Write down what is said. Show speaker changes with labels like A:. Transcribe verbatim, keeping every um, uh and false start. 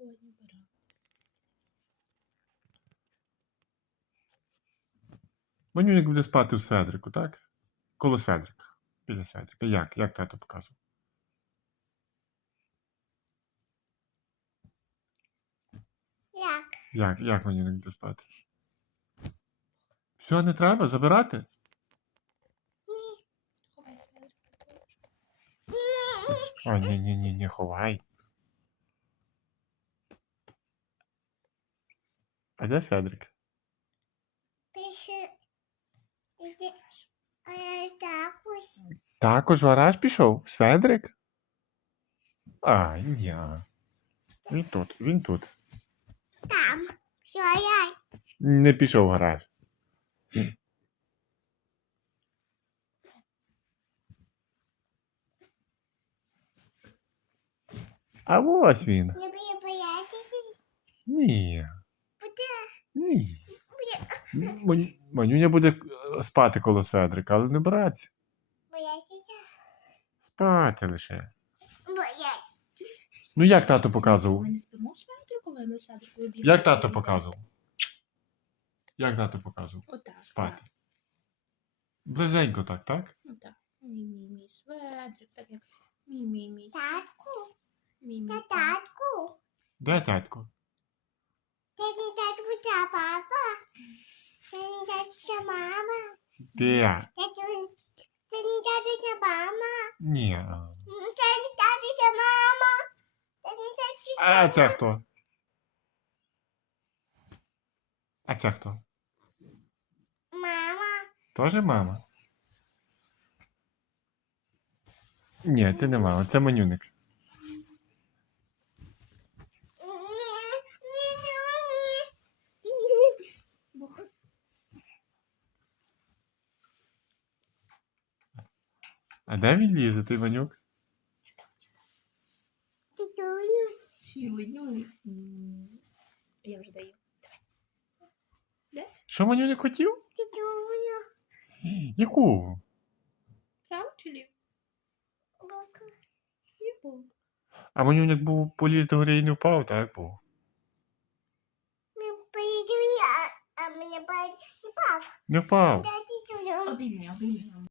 A: сьогодні беремо.
B: Манюнік буде спати у Сведрику, так? Коло Сведрика. Біля Сведрика. Як? Як тато показував?
C: Як?
B: Як? Як Манюнік буде спати? Все, не треба? Забирати?
A: Ховай Сведрик.
C: Ні.
B: О, ні, ні, ні, не ховай. А де Седрик?
C: Пише. Іди. А я так ось.
B: Також в гараж пішов? Сведрик? А, ні. Він тут, він тут.
C: Там. Що я?
B: Не пішов в гараж. А ось він.
C: Не буде боятися.
B: Ні.
C: Буде.
B: Ні. Мань- Манюня буде е, спати коло Сведрика, але не братися.
C: Боятися.
B: Спати лише.
C: Боятися.
B: Ну як тато показував?
A: Ми не спимо Сведриковою, ми Сведриковою б'ємо.
B: Як тато показував? Як тато показував?
A: Отак.
B: Спати. Близенько так, так?
A: Отак. Мій-мій-мій Сведрик, так як мій-мій-мій.
C: Татку.
A: Мій-мій.
C: Та татку.
B: Де татко?
C: Це не татку, це папа. Це не татку, це мама.
B: Де?
C: Це не- це не татку, це мама.
B: Ні.
C: Це не татку, це мама. Це не татку, це
B: А це хто? А це хто?
C: мама.
B: Тоже мама? Ні, це не мама, це Манюник.
C: Ні, ні, ні,
A: Бог.
B: А де він лізе, той Манюк?
C: ні.
A: Сьогодні. м, Я вже даю.
B: Що Манюник хотів?
C: Тітуню.
B: Яку?
A: Право чи ліво? Ліво.
B: А Манюник був поліз до гори і не впав, так був.
C: Ми поїдемо, а мене не пав.
B: Не впав.
C: Де тітуню?
A: Обійми, обійми.